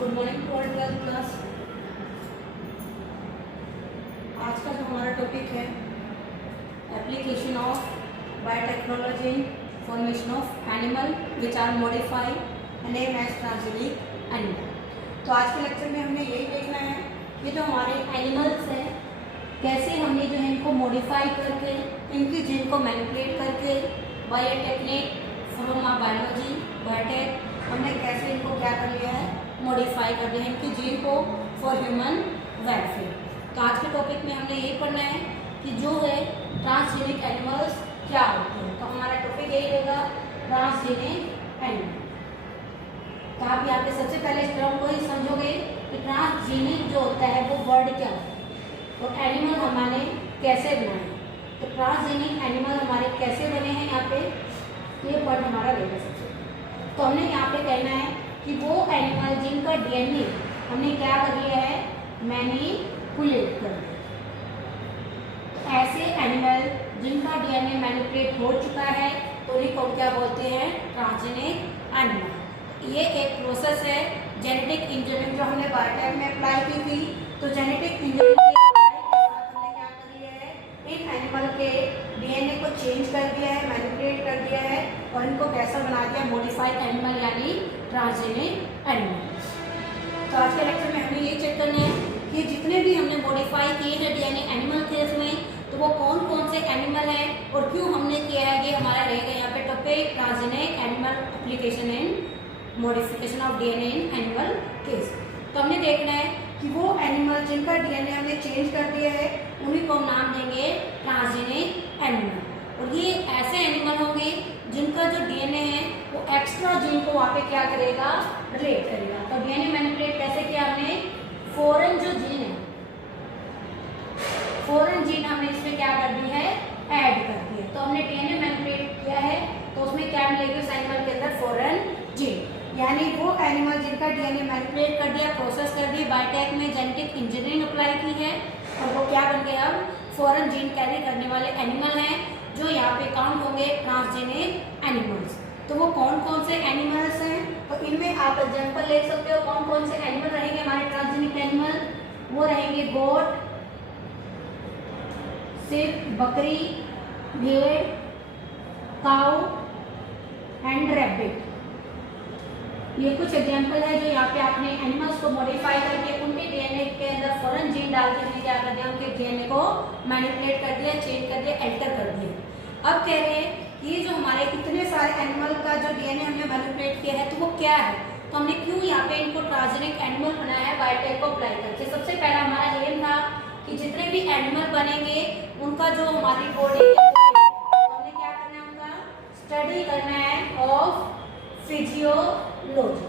Good morning to all 12th class. आज का जो हमारा टॉपिक है application of biotechnology in formation of animal which are modify name as transgenic animal. तो आज के लेक्चर में हमने यही देखना है कि जो हमारे एनिमल्स हैं कैसे हमने जो है इनको मॉडिफाई करके इनकी जीन को मैनिपुलेट करके बायोटेक्निक फ्रॉम बायोलॉजी बायोटेक हमने कैसे इनको क्या कर लिया है मॉडिफाई कर दिया है इनकी जीन को फॉर ह्यूमन वेलफेयर। तो आज के टॉपिक में हमने ये पढ़ना है कि जो है ट्रांसजेनिक एनिमल्स क्या होते हैं। तो हमारा टॉपिक यही रहेगा ट्रांसजेनिक एनिमल। तो आप यहाँ पे सबसे पहले इस टर्म को ही समझोगे कि ट्रांसजेनिक जो होता है वो वर्ड क्या होता है, तो एनिमल हमारे कैसे बनाए। तो ट्रांसजेनिक एनिमल हमारे कैसे बने हैं यहाँ पे ये पॉइंट हमारा रहेगा सबसे। तो हमने यहाँ पे कहना है कि वो एनिमल जिनका डीएनए हमने क्या कर लिया है मैनिपुलेट कर दिया। ऐसे एनिमल जिनका डीएनए मैनिपुलेट हो चुका है तो उन्हीं को क्या बोलते हैं ट्रांसजेनिक एनिमल। ये एक प्रोसेस है जेनेटिक इंजीनियरिंग जो हमने बायोटेक में अप्लाई की थी। तो जेनेटिक इंजीनियरिंग के साथ हमने क्या कर लिया है इन एनिमल के डीएनए को चेंज कर दिया है मैनिपुलेट कर दिया है और इनको कैसा बना दिया मॉडिफाइड एनिमल यानी ट्रांसजेनिक एनिमल। तो आज के लेक्चर में हमें ये चेक करना है कि जितने भी हमने मॉडिफाई किए हैं डीएनए एनिमल केस में तो वो कौन कौन से एनिमल हैं और क्यों हमने किया है ये हमारा रहेगा यहाँ पे topic transgenic animal application in modification of DNA in animal case. तो हमने देखना है कि वो एनिमल जिनका डीएनए हमने चेंज कर दिया है उन्हीं को हम नाम देंगे ट्रांसजेनिक एनिमल। और ये ऐसे एनिमल होंगे जिनका जो डीएनए है वो एक्स्ट्रा जीन को वहाँ पे क्या करेगा रिलेट करेगा। तो डीएनए मैनिपुलेट कैसे किया हमने फॉरेन जो जीन है फॉरेन जीन हमने इसमें क्या कर दी है ऐड कर दी है। तो हमने डीएनए मैनिपुलेट किया है तो उसमें क्या मिलेगी उस एनिमल के अंदर फॉरेन जीन यानी वो एनिमल जिनका डीएनए मैनिपुलेट कर दिया प्रोसेस कर दिया बायोटेक में जेनेटिक इंजीनियरिंग अप्लाई की है और वो क्या बन गए अब फॉरेन जीन कैरी करने वाले एनिमल हैं जो यहाँ पे काउंट होंगे ट्रांसजेनिक एनिमल्स। तो वो कौन कौन से एनिमल्स हैं तो इनमें आप एग्जांपल ले सकते हो कौन कौन से एनिमल रहेंगे हमारे ट्रांसजेनिक एनिमल। वो रहेंगे गोट सिर्फ बकरी भेड़ काऊ एंड रैबिट। ये कुछ एग्जांपल है जो यहाँ पे आपने एनिमल्स को मॉडिफाई करके उनके डीएनए के अंदर फॉरेन जीन डाल के हमने क्या कर दिया उनके डीएनए को मैनिपुलेट कर दिया चेंज कर दिया एल्टर कर दिया। अब कह रहे हैं कि ये जो हमारे इतने सारे एनिमल का जो डीएनए हमने मैनिपुलेट किया है तो वो क्या है तो हमने क्यों यहाँ पे इनको ट्रांसजेनिक एनिमल बनाया है बायोटेक को अप्लाई करके। सबसे पहला हमारा एम था कि जितने भी एनिमल बनेंगे उनका जो हमारी बॉडी हमने क्या करना है उनका स्टडी करना है ऑफ फिजियोलॉजी।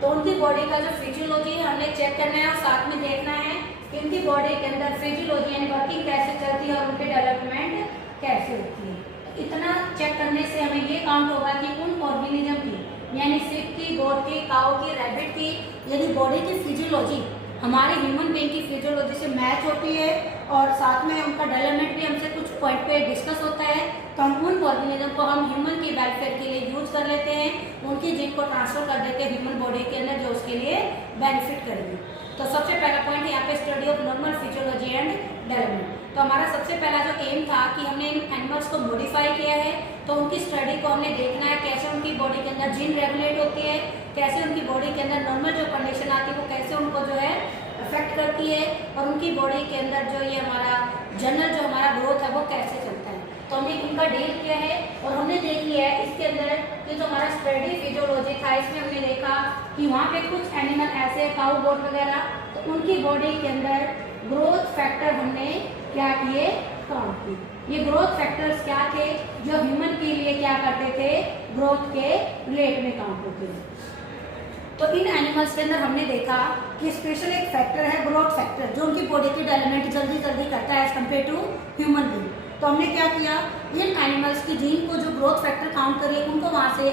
तो उनकी बॉडी का जो फिजियोलॉजी है हमने चेक करना है और साथ में देखना है कि उनकी बॉडी के अंदर फिजियोलॉजी यानी वर्किंग कैसे चलती है और उनकी डेवलपमेंट कैसे होती है। तो इतना चेक करने से हमें ये काउंट होगा कि उन ऑर्गेनिज्म की यानी सिप की गोट की काऊ की रैबिट की यदि बॉडी की फिजियोलॉजी हमारे ह्यूमन बीइंग की फिजियोलॉजी से मैच होती है और साथ में उनका डेवलपमेंट भी हमसे कुछ पॉइंट पे डिस्कस होता है तो हम उन ऑर्गेनिज्म को हम ह्यूमन की वेलफेयर के लिए यूज कर लेते हैं उनकी जीन को ट्रांसफर कर देते हैं ह्यूमन बॉडी के अंदर जो उसके लिए बेनिफिट करेगी। तो सबसे पहला पॉइंट है यहाँ पे study of normal physiology and development. तो हमारा सबसे पहला जो एम था कि हमने इन एनिमल्स को मॉडिफाई किया है तो उनकी स्टडी को हमने देखना है कैसे उनकी बॉडी के अंदर जीन रेगुलेट होती है कैसे उनकी बॉडी के अंदर नॉर्मल जो कंडीशन आती है वो कैसे उनको जो है अफेक्ट करती है और उनकी बॉडी के अंदर जो ये हमारा जनरल जो हमारा ग्रोथ है वो कैसे चलता है। तो हमने इनका डील किया है और हमने देख लिया है इसके अंदर कि जो हमारा स्टडी फिजियोलॉजी था इसमें हमने देखा कि वहाँ पे कुछ एनिमल ऐसे काऊ गोट वगैरह तो उनकी बॉडी के अंदर ग्रोथ फैक्टर हमने क्या किए काउंट किए। ये ग्रोथ फैक्टर्स क्या थे जो ह्यूमन के लिए क्या करते थे ग्रोथ के रिलेट में काउंट होते थे। तो इन एनिमल्स के अंदर हमने देखा कि स्पेशल एक फैक्टर है ग्रोथ फैक्टर जो उनकी बॉडी की डेवलपमेंट जल्दी जल्दी करता है as compare to human being. तो हमने क्या किया इन एनिमल्स की जीन को जो ग्रोथ फैक्टर काउंट करिए उनको वहाँ से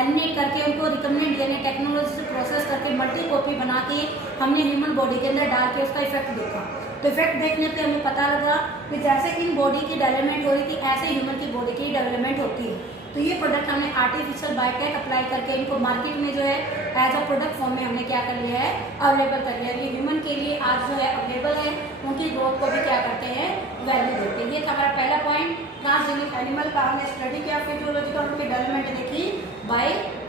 एलिमिनेट करके उनको रिकमेंडेड डीएनए टेक्नोलॉजी से प्रोसेस करके मल्टी कॉपी बना के हमने ह्यूमन बॉडी के अंदर डाल के उसका इफेक्ट देखा। तो इफेक्ट देखने पे हमें पता लगा कि जैसे इन बॉडी की डेवलपमेंट हो रही थी ऐसे ह्यूमन की बॉडी की डेवलपमेंट होती है। तो ये प्रोडक्ट हमने आर्टिफिशियल बायोटेक अप्लाई करके इनको मार्केट में जो है एज अ प्रोडक्ट फॉर्म में हमने क्या कर लिया है, अवेलेबल कर लिया है। ये ह्यूमन के लिए आज जो है अवेलेबल है, उनकी ग्रोथ को भी क्या करते हैं, वैल्यू देते हैं। ये था हमारा पहला पॉइंट, ट्रांसजेनिक एनिमल का हमने स्टडी किया, फिजियोलॉजिकल उनकी डेवलपमेंट देखी बाय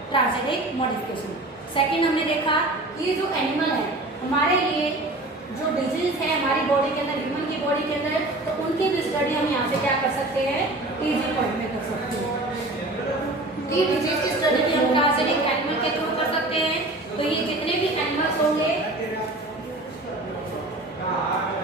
ट्रांसजेनिक मॉडिफिकेशन। सेकेंड हमने देखा ये जो एनिमल है हमारे लिए जो डिजीज है हमारी बॉडी के अंदर, ह्यूमन की बॉडी के अंदर, तो उनकी भी स्टडी हम यहाँ से क्या कर सकते हैं, इजी पॉइंट में कर सकते हैं। ये डिजीज की स्टडी भी हम ट्रांसजेनिक एनिमल के थ्रू कर सकते हैं। तो ये जितने भी एनिमल्स होंगे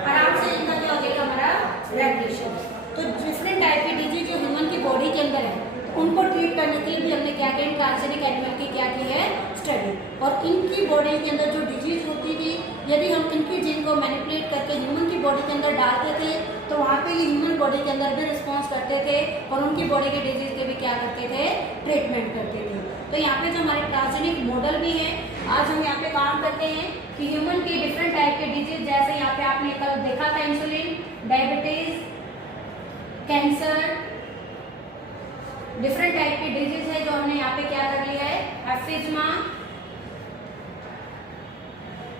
आराम से इनका क्या हो जाएगा, हमारा रेगुलेशन। तो डिफरेंट टाइप की डिजीज जो ह्यूमन की बॉडी के अंदर है उनको ट्रीट करने के लिए भी हमने क्या किया, ट्रांसजेनिक एनिमल की क्या की है, स्टडी। और इनकी बॉडी के अंदर जो डिजीज होती थी, यदि हम इनकी जीन को मैनिपुलेट करके ह्यूमन की बॉडी के अंदर डालते थे तो वहाँ पे ये ह्यूमन बॉडी के अंदर भी रिस्पॉन्स करते थे और उनकी बॉडी के डिजीज के भी क्या करते थे, ट्रीटमेंट करते थे। तो यहाँ पे जो हमारे ट्रांसजेनिक मॉडल भी है, आज हम यहाँ पे काम करते हैं कि ह्यूमन के डिफरेंट टाइप के डिजीज, जैसे यहाँ पे आपने कल देखा था insulin, diabetes, cancer, different type की डिजीज है जो हमने यहाँ पे क्या कर लिया है, एफिज्मा।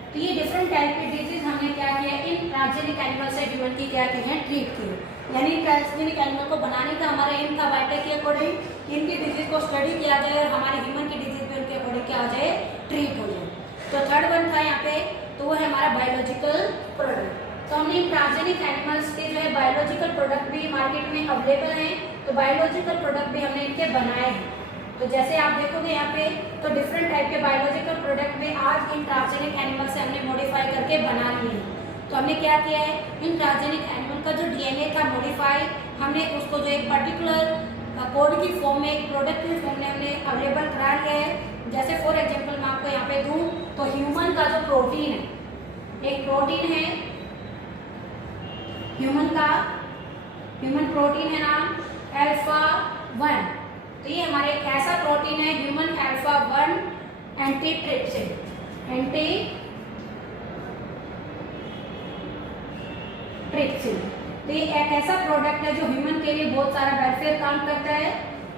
तो ये डिफरेंट टाइप की डिजीज हमने क्या किया, इन ट्रांसजेनिक एनिमल से ह्यूमन की क्या की है, ट्रीट की। यानी ट्रांसजेनिक एनिमल को बनाने का हमारा एम था बायोटेक के अकॉर्डिंग इनकी डिजीज को स्टडी किया जाए और हमारे ह्यूमन की डिजीज भी उनके अकॉर्डिंग क्या हो जाए, ट्रीट हो जाए। तो थर्ड वन था यहाँ पे, तो वो है हमारा बायोलॉजिकल प्रोडक्ट। तो हमने ट्रांसजेनिक एनिमल्स के जो है बायोलॉजिकल प्रोडक्ट भी मार्केट में अवेलेबल हैं। तो बायोलॉजिकल प्रोडक्ट भी हमने इनके बनाए हैं। तो जैसे आप देखोगे यहाँ पे, तो डिफरेंट टाइप के बायोलॉजिकल प्रोडक्ट में आज इन ट्रांसजेनिक एनिमल से हमने मॉडिफाई करके बना लिए हैं। तो हमने क्या किया है, इन ट्रांसजेनिक एनिमल का जो डीएनए था मॉडिफाई, हमने उसको जो एक पर्टिकुलर कोड की फॉर्म में, एक प्रोडक्ट की फॉर्म में हमने अवेलेबल करा लिया है। जैसे फॉर एग्जाम्पल मैं आपको यहाँ पे दूँ तो ह्यूमन का जो प्रोटीन है, एक प्रोटीन है ह्यूमन का, ह्यूमन प्रोटीन है नाम अल्फा 1। तो ये हमारे एक ऐसा प्रोटीन है ह्यूमन अल्फा 1 एंटीट्रिप्सिन, तो ये एक ऐसा प्रोडक्ट है जो ह्यूमन के लिए बहुत सारा वेलफेयर काम करता है।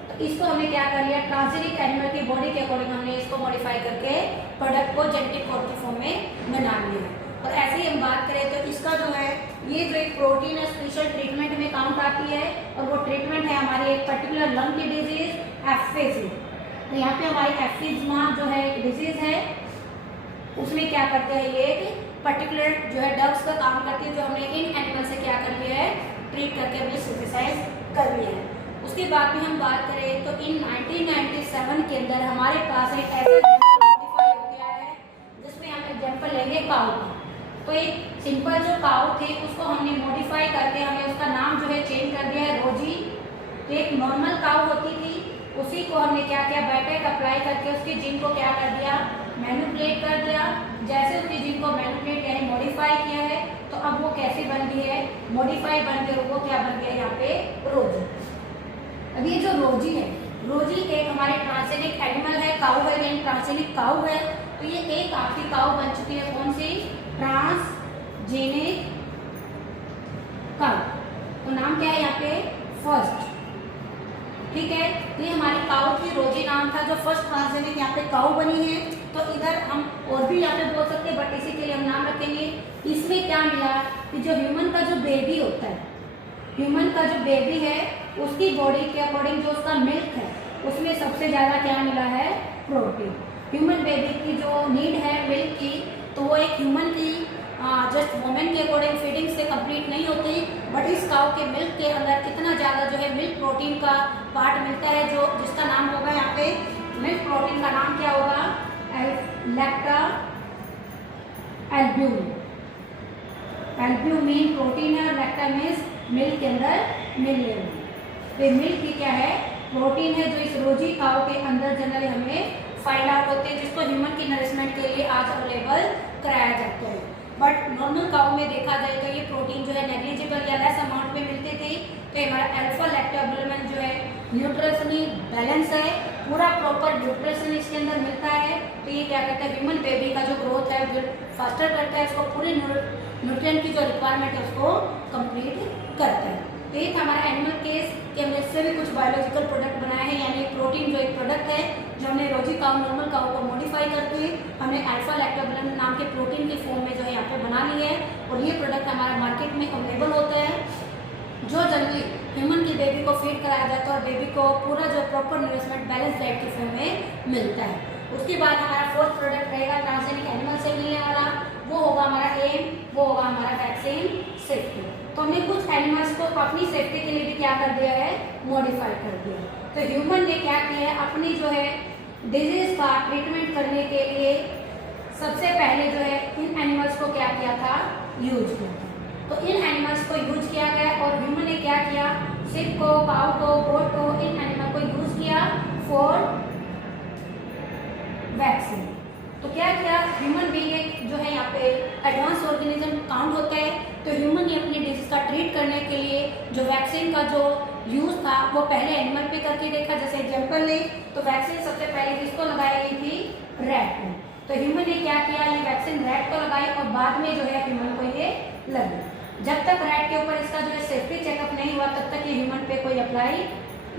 तो इसको हमने क्या कर लिया, ट्रांसजेनिक एनिमल की बॉडी के अकॉर्डिंग हमने इसको मॉडिफाई करके प्रोडक्ट को जेनेटिक कोड की फॉर्म में बना लिया है। और ऐसे ही हम बात करें तो इसका जो है, ये जो एक प्रोटीन है स्पेशल ट्रीटमेंट में काम आती है और वो ट्रीटमेंट है हमारी एक पर्टिकुलर लंग की डिजीज एफिज्मा। तो यहाँ पे हमारी एफिज्मा जो है एक डिजीज है, उसमें क्या करते हैं, ये एक पर्टिकुलर जो है ड्रग्स का काम करती है जो हमने इन एनिमल से क्या कर लिया है, ट्रीट करके हमने सिंथेसाइज कर लिया है। उसके बाद में हम बात करें तो इन 1997 के अंदर हमारे पास एक ऐसा आइडेंटिफाई हो गया है जिसमें हम एग्जाम्पल लेंगे काऊ का। तो एक सिंपल जो काऊ थे उसको हमने मॉडिफाई करके हमने उसका नाम जो है चेंज कर दिया है रोजी। तो एक नॉर्मल काऊ होती थी, उसी को हमने क्या किया, बायोटेक अप्लाई करके उसकी जीन को क्या कर दिया, मैनिपुलेट कर दिया। जैसे उसकी जीन को मैनिपुलेट यानी मॉडिफाई किया है, तो अब वो कैसी बन गई है, मॉडिफाई बन के वो क्या बन गया यहाँ पे, रोजी। अब ये जो रोजी है, रोजी एक हमारे ट्रांसजेनिक एनिमल है, काऊ है, यानी ट्रांसजेनिक काऊ है। तो ये एक आपकी काऊ बन चुकी है, कौन सी, ट्रांसजेनिक काऊ। तो नाम क्या है यहाँ पे, फर्स्ट, ठीक है। तो ये हमारी काऊ की रोजी नाम था जो फर्स्ट ट्रांसजेनिक यहाँ पे काऊ बनी है। तो इधर हम और भी यहाँ पे बोल सकते हैं, बट इसी के लिए हम नाम रखेंगे। इसमें क्या मिला कि जो ह्यूमन का जो बेबी होता है, ह्यूमन का जो बेबी है उसकी बॉडी के अकॉर्डिंग जो उसका मिल्क है उसमें सबसे ज़्यादा क्या मिला है, प्रोटीन। ह्यूमन बेबी की जो नीड है मिल्क की, तो वो एक ह्यूमन की जस्ट वुमेन के अकॉर्डिंग फीडिंग से कंप्लीट नहीं होती, बट इस काऊ के मिल्क के अंदर कितना ज़्यादा जो है मिल्क प्रोटीन का पार्ट मिलता है, जो जिसका नाम होगा यहाँ पे, मिल्क प्रोटीन का नाम क्या होगा, लैक्टा एल्ब्यूमिन। एल्ब्यूमिन प्रोटीन है और लैक्टा मीन्स मिल्क के अंदर मिल रही है। तो मिल्क की क्या है, प्रोटीन है, जो इस रोजी काऊ के अंदर जनरली हमें फाइंड आउट होते हैं, जिसको ह्यूमन की नरिशमेंट के लिए आज अवेलेबल कराया जाता है। बट नॉर्मल काऊ में देखा जाए तो ये प्रोटीन जो है नेग्लिजिबल या लेस अमाउंट में मिलते थे। तो हमारा अल्फा लैक्टोएल्ब्यूमिन जो है न्यूट्रिशनली बैलेंस है, पूरा प्रॉपर न्यूट्रिशन इसके अंदर मिलता है। तो ये क्या करता है, ह्यूमन बेबी का जो ग्रोथ है जो फास्टर करता है, इसको पूरे न्यूट्रिएंट की जो रिक्वायरमेंट है उसको कंप्लीट करता है। तो ये था हमारा एनिमल केस कि हमने इससे भी कुछ बायोलॉजिकल प्रोडक्ट बनाए हैं, यानी प्रोटीन जो एक प्रोडक्ट है जो हमने रोजी काउ नॉर्मल काउ को मॉडिफाई करके हमने अल्फा लैक्टोबैसिलस नाम के प्रोटीन की फॉर्म में जो है यहाँ पे बना ली है, और ये प्रोडक्ट हमारा मार्केट में अवेलेबल होता है, जो जनरली ह्यूमन की बेबी को फीड कराया जाता है और बेबी को पूरा जो प्रॉपर न्यूट्रिशमेंट बैलेंस डाइट की फॉर्म में मिलता है। उसके बाद हमारा फोर्थ प्रोडक्ट रहेगा ट्रांसजेनिक एनिमल से मिलने वाला, वो होगा हमारा एम, वो होगा हमारा वैक्सीन सेफ्टी। तो हमने कुछ एनिमल्स को अपनी सेफ्टी के लिए भी क्या कर दिया है, मॉडिफाई कर दिया। तो ह्यूमन ने क्या किया है, अपनी जो है डिजीज का ट्रीटमेंट करने के लिए सबसे पहले जो है इन एनिमल्स को क्या किया था, यूज किया था। तो इन एनिमल्स को यूज किया गया और ह्यूमन ने क्या किया, शिप को, काऊ को, गोट को, इन एनिमल को यूज किया फॉर वैक्सीन। तो क्या किया, ह्यूमन बीइंग जो है यहाँ पे एडवांस ऑर्गेनिज्म काउंट होता है, तो ह्यूमन ने अपनी डिजीज का ट्रीट करने के लिए जो वैक्सीन का जो यूज था वो पहले एनिमल पे करके देखा। जैसे एग्जाम्पल ले तो वैक्सीन सबसे पहले किसको लगाई गई थी, रैट को। तो ह्यूमन ने क्या किया, ये वैक्सीन रैट को लगाई और बाद में जो है ह्यूमन को ये लगी। जब तक रैट के ऊपर इसका जो है सेफ्टी चेकअप नहीं हुआ तब तक ये ह्यूमन पे कोई अप्लाई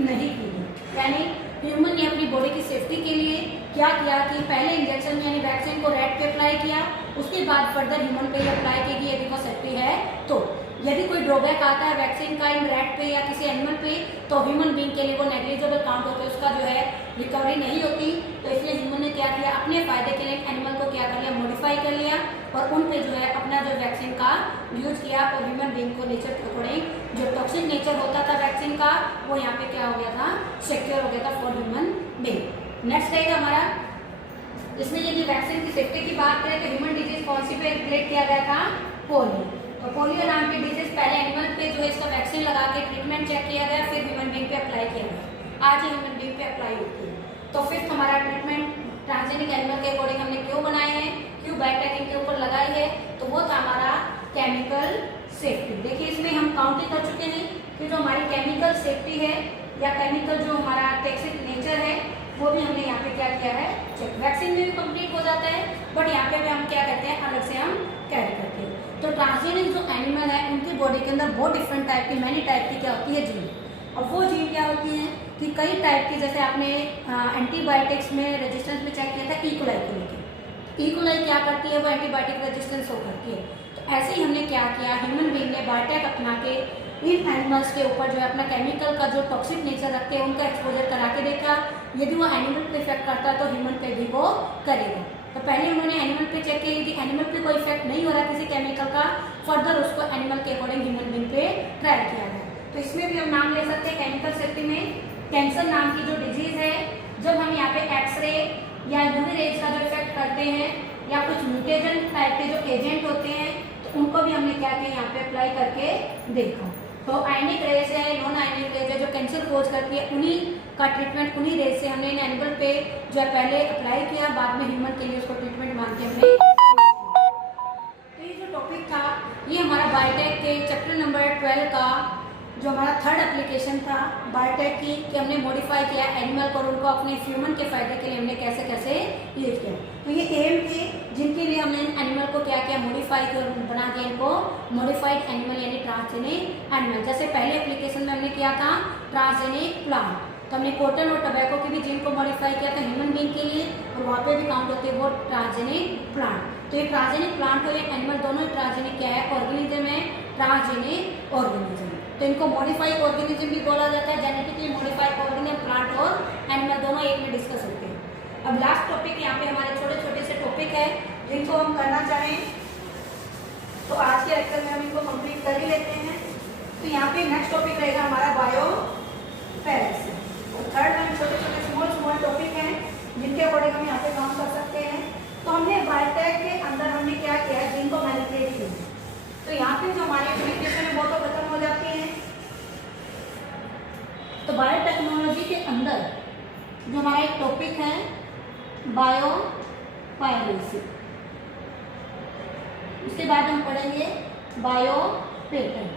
नहीं की गई। यानी ह्यूमन ने अपनी बॉडी की सेफ्टी के लिए क्या किया कि पहले इंजेक्शन में यानी वैक्सीन को रैट पे अप्लाई किया, उसके बाद फर्दर ह्यूमन पे अप्लाई की यदि वो सेफ्टी है तो। यदि कोई ड्रॉबैक आता है वैक्सीन का इन रैट पे या किसी एनिमल पे तो ह्यूमन बीइंग के लिए वो नेग्लिजिबल काउंट होकर उसका जो है रिकवरी नहीं होती। तो इसलिए ह्यूमन ने क्या किया, अपने फायदे के लिए एनिमल को क्या कर लिया, मॉडिफाई कर लिया और उन पे जो है अपना जो वैक्सीन का यूज किया और ह्यूमन बीइंग को नेचर के अकॉर्डिंग जो टॉक्सिक नेचर होता था वैक्सीन का वो यहाँ पे क्या हो गया था, सिक्योर हो गया था फॉर ह्यूमन बीइंग। नेक्स्ट रहेगा हमारा, इसमें यदि वैक्सीन की सेफ्टी की बात करें तो ह्यूमन डिजीज कौन सी पे रिलेट किया गया था, पोलियो। तो पोलियो नाम की डिजीज पहले एनिमल पे जो है इसका वैक्सीन लगा के ट्रीटमेंट चेक किया गया, फिर ह्यूमन बीइंग पे अप्लाई किया गया। आज ही ह्यूमन बीइंग पे अप्लाई होती है। तो फिफ्थ हमारा ट्रीटमेंट ट्रांसजेनिक एनिमल के अकॉर्डिंग हमने क्यों बनाए हैं, क्यों बायोटेक इनके ऊपर लगाई है, तो वो था हमारा केमिकल सेफ्टी। देखिए इसमें हम काउंटिंग कर चुके हैं कि जो हमारी केमिकल सेफ्टी है या केमिकल जो हमारा टॉक्सिक नेचर है वो भी हमने यहाँ पे क्या किया है चेक। वैक्सीन में भी कंप्लीट हो जाता है बट यहाँ पे भी हम क्या करते हैं, अलग से हम कैरी करते हैं। तो ट्रांसजेनिक जो एनिमल है उनकी बॉडी के अंदर बहुत डिफरेंट टाइप की, मैनी टाइप की क्या होती है जीन। अब वो जीन क्या होती है कि कई टाइप की, जैसे आपने एंटीबायोटिक्स में रेजिस्टेंस में चेक किया था इकोलाई को लेकर। इकोलाई क्या करती है, वो एंटीबायोटिक रेजिस्टेंस शो करती है। तो ऐसे ही हमने क्या किया, ह्यूमन बीइंग ने बायोटेक अपना के इन एनिमल्स के ऊपर जो है अपना केमिकल का जो टॉक्सिक नेचर रखते हैं उनका एक्सपोजर करा के देखा, यदि वो एनिमल पे इफेक्ट करता है तो ह्यूमन पे भी वो करेगा। तो पहले उन्होंने एनिमल पे चेक किया, यदि एनिमल पे कोई इफेक्ट नहीं हो रहा किसी केमिकल का, फर्दर उसको एनिमल के अकॉर्डिंग ह्यूमन बीइंग पे ट्राई किया गया। तो इसमें भी हम नाम ले सकते हैं केमिकल सेफ्टी में कैंसर नाम की जो डिजीज है, जब हम यहाँ पे एक्सरे या यूवी रेज का जो इफेक्ट करते हैं या कुछ म्यूटेजन टाइप के जो एजेंट होते हैं तो उनको भी हमने क्या किया, यहाँ पे अप्लाई करके देखा। तो आयनिक रेज है, नॉन आयनिक रेज है जो कैंसर कोज करती है, उन्हीं का ट्रीटमेंट उन्हीं रेज से हमने इन एनिमल पे जो है पहले अप्लाई किया, बाद में ह्यूमन के लिए उसको ट्रीटमेंट मान के हमने। तो ये जो टॉपिक था ये हमारा बायोटेक के चैप्टर नंबर 12 का जो हमारा थर्ड एप्लीकेशन था बायोटेक की, कि हमने मॉडिफाई किया एनिमल को और उनको अपने ह्यूमन के फायदे के लिए हमने कैसे कैसे यूज किया। तो ये एम थे जिनके लिए हमने एनिमल को क्या किया, मॉडिफाई कर बना दिया इनको मॉडिफाइड एनिमल यानी ट्रांसजेनिक एनिमल। जैसे पहले एप्लीकेशन में हमने किया था ट्रांसजेनिक प्लांट, तो हमने कॉटन और टबैको के भी जिनको मॉडिफाई किया था ह्यूमन बीइंग के लिए और वहाँ पे भी काउंट होते हैं वो ट्रांसजेनिक प्लांट। तो ये ट्रांसजेनिक प्लांट और ये एनिमल दोनों ट्रांसजेनिक क्या है, ऑर्गेनिज्म है, ट्रांसजेनिक ऑर्गेनिज्म। तो इनको मॉडिफाइड ऑर्गेनिज्म भी बोला जाता है, जेनेटिकली मॉडिफाइड ऑर्गेनिज्म प्लांट और एनिमल दोनों एक में डिस्कस होते हैं। अब लास्ट टॉपिक यहाँ पे हमारे छोटे छोटे से टॉपिक है जिनको हम करना चाहें तो आज के लेक्चर में हम इनको कंप्लीट कर ही लेते हैं। तो यहाँ पे नेक्स्ट टॉपिक रहेगा हमारा बायो पैरासिट। थर्ड वन छोटे छोटे स्मॉल टॉपिक हैं जिनके अकॉर्डिंग हम यहाँ पे काम कर सकते हैं। तो हमने बायोटेक के अंदर हमने क्या किया है, जिनको मैनिपुलेट किया। तो यहाँ पे जो हमारी एप्लीकेशन है वो तो खत्म हो जाती है। तो बायोटेक्नोलॉजी के अंदर जो हमारा एक टॉपिक है बायो पायरेसी, उसके बाद हम पढ़ेंगे बायो पेटेंट।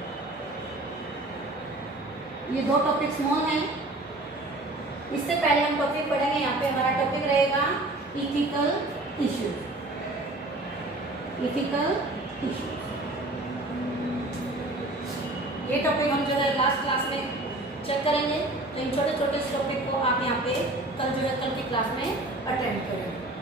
ये दो टॉपिक स्मॉल हैं। इससे पहले हम टॉपिक पढ़ेंगे, यहाँ पे हमारा टॉपिक रहेगा इथिकल इश्यू। इथिकल इश्यू ये टॉपिक हम जो है लास्ट क्लास में चेक करेंगे। तो इन छोटे छोटे टॉपिक को आप यहाँ पे कल जो है कल की क्लास में अटेंड करेंगे।